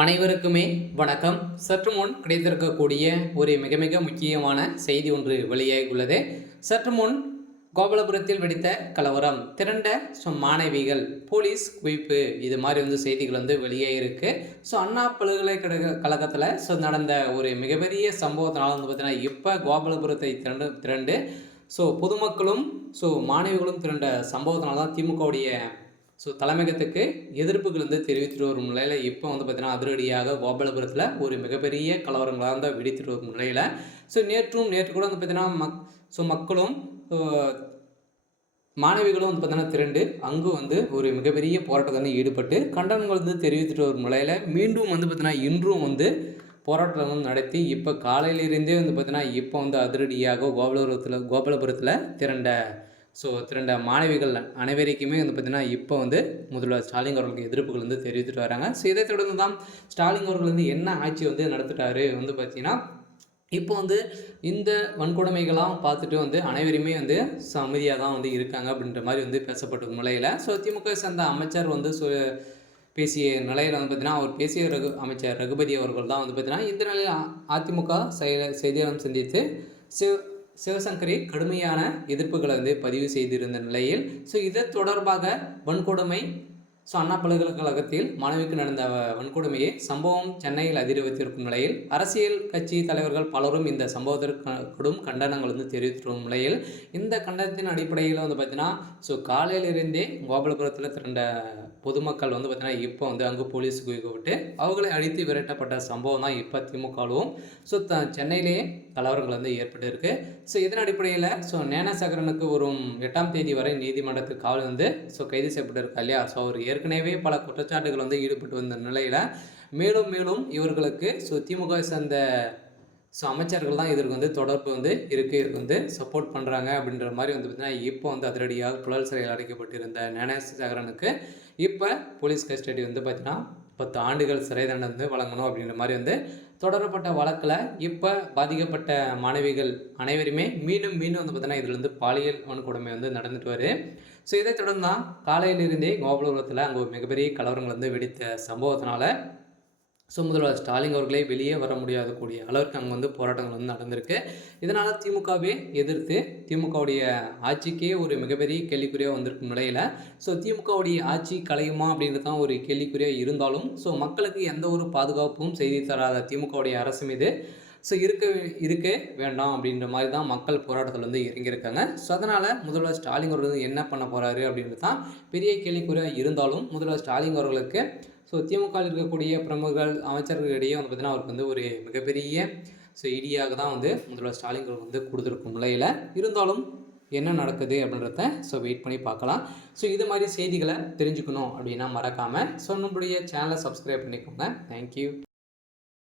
அனைவருக்குமே வணக்கம். சற்று முன் கிடைத்திருக்கக்கூடிய ஒரு மிக மிக முக்கியமான செய்தி ஒன்று வெளியாகியுள்ளது. சற்று முன் கோபாலபுரத்தில் வெடித்த கலவரம், திரண்ட மாணவிகள், போலீஸ் குவிப்பு, இது மாதிரி செய்திகள் வெளியாகிருக்கு. அண்ணா பல்கலைக்கழகத்தில் நடந்த ஒரு மிகப்பெரிய சம்பவத்தினால பார்த்தீங்கன்னா இப்போ கோபாலபுரத்தை திரண்டு பொதுமக்களும் மாணவிகளும் திரண்ட சம்பவத்தினால தான் திமுகவுடைய தலைமையகத்துக்கு எதிர்ப்புகள் தெரிவித்துட்டு வரும் நிலையில் இப்போ பார்த்தீங்கன்னா அதிரடியாக கோபாலபுரத்தில் ஒரு மிகப்பெரிய கலவரங்களாக வெடித்துட்டு வரும் நிலையில் நேற்று கூட பார்த்தீங்கன்னா மக்களும் மாணவிகளும் பார்த்தீங்கன்னா திரண்டு அங்கு ஒரு மிகப்பெரிய போராட்டத்தில் ஈடுபட்டு கண்டனங்கள் தெரிவித்துட்டு வரும் நிலையில் மீண்டும் பார்த்தீங்கன்னா இன்றும் போராட்டம் நடத்தி இப்போ காலையிலிருந்தே பார்த்தீங்கன்னா இப்போ அதிரடியாக கோபாலபுரத்தில் திரண்ட மாணவிகள் அனைவருக்குமே பார்த்தீங்கன்னா இப்போ முதல்வர் ஸ்டாலின் அவர்களுக்கு எதிர்ப்புகள் தெரிவித்துட்டு வராங்க. இதை தொடர்ந்து தான் ஸ்டாலின் அவர்கள் என்ன ஆட்சி நடத்திட்டாரு பார்த்தீங்கன்னா இப்போ இந்த வன்கொடுமைகளாம் பார்த்துட்டு அனைவருமே அமைதியாக தான் இருக்காங்க அப்படின்ற மாதிரி பேசப்பட்ட நிலையில் திமுக சேர்ந்த அமைச்சர் பேசிய நிலையில் பார்த்தீங்கன்னா அவர் பேசிய அமைச்சர் ரகுபதி அவர்கள் தான் பார்த்தீங்கன்னா இந்த நிலையில் அதிமுக செய்தியாளர் சந்தித்து சிவசங்கரி கடுமையான எதிர்ப்புகளை பதிவு செய்திருந்த நிலையில் இதை தொடர்பாக வன்கொடுமை அண்ணா பல்கலைக்கழகத்தில் மாணவிக்கு நடந்த வன்கொடுமையை சம்பவம் சென்னையில் அதிர வைத்திருக்கும் நிலையில் அரசியல் கட்சி தலைவர்கள் பலரும் இந்த சம்பவத்திற்கு கடும் கண்டனங்கள் தெரிவித்திருக்கும் நிலையில் இந்த கண்டனத்தின் அடிப்படையில் பார்த்தீங்கன்னா காலையிலிருந்தே கோபாலபுரத்தில் திரண்ட பொதுமக்கள் பார்த்தீங்கன்னா இப்போ அங்கு போலீஸ் குவிக்கப்பட்டு அவர்களை அடித்து விரட்டப்பட்ட சம்பவம் தான் இப்போ திமுகவும் சென்னையிலேயே கலவரங்கள் ஏற்பட்டு இருக்கு. இதன் அடிப்படையில் ஞானசேகரனுக்கு வரும் 8ஆம் தேதி வரை நீதிமன்றத்தில் காவல் கைது செய்யப்பட்டிருக்கு இல்லையா. அவர் ஏற்கனவே பல குற்றச்சாட்டுகள் ஈடுபட்டு வந்த நிலையில் மேலும் இவர்களுக்கு திமுக சேர்ந்த அமைச்சர்கள் தான் இதற்கு தொடர்பு இருக்குது, இதுக்கு சப்போர்ட் பண்ணுறாங்க அப்படின்ற மாதிரி பார்த்தீங்கன்னா இப்போ அதிரடியாக புழல் சிறையில் அடைக்கப்பட்டிருந்த ஞானசேகரனுக்கு இப்போ போலீஸ் கஸ்டடி பார்த்தீங்கன்னா 10 ஆண்டுகள் சிறை தண்டனை வழங்கணும் அப்படின்ற மாதிரி தொடரப்பட்ட வழக்கில் இப்போ பாதிக்கப்பட்ட மாணவிகள் அனைவருமே மீண்டும் பார்த்தீங்கன்னா இதில் பாலியல் வன்கொடுமை நடந்துட்டு வருது. இதை தொடர்ந்து தான் காலையிலிருந்தே கோபாலபுரத்தில் அங்கே ஒரு மிகப்பெரிய கலவரங்கள் வெடித்த சம்பவத்தினால முதல்வர் ஸ்டாலின் அவர்களே வெளியே வர முடியாத கூடிய அளவுக்கு அங்கே போராட்டங்கள் நடந்திருக்கு. இதனால் திமுகவே எதிர்த்து திமுகவுடைய ஆட்சிக்கே ஒரு மிகப்பெரிய கேள்விக்குறியாக வந்திருக்கும் நிலையில் திமுகவுடைய ஆட்சி கலையுமா அப்படின்றது தான் ஒரு கேள்விக்குறியாக இருந்தாலும் மக்களுக்கு எந்த ஒரு பாதுகாப்பும் செய்தி தராத திமுகவுடைய அரசு மீது இருக்க வேண்டாம் அப்படின்ற மாதிரி தான் மக்கள் போராட்டத்தில் இறங்கியிருக்காங்க. அதனால் முதல்வர் ஸ்டாலின் அவர்கள் என்ன பண்ண போகிறாரு அப்படின்றது தான் பெரிய கேள்விக்குறியாக இருந்தாலும் முதல்வர் ஸ்டாலின் அவர்களுக்கு திமுக இருக்கக்கூடிய பிரமுகர்கள் அமைச்சர்களிடையே பார்த்தீங்கன்னா அவருக்கு ஒரு மிகப்பெரிய இடியாக தான் முதல்வர் ஸ்டாலின் அவர்கள் கொடுத்துருக்கும் நிலையில் இருந்தாலும் என்ன நடக்குது அப்படின்றத வெயிட் பண்ணி பார்க்கலாம். இது மாதிரி செய்திகளை தெரிஞ்சுக்கணும் அப்படின்னா மறக்காமல் நம்மளுடைய சேனலை சப்ஸ்கிரைப் பண்ணிக்கோங்க. தேங்க்யூ.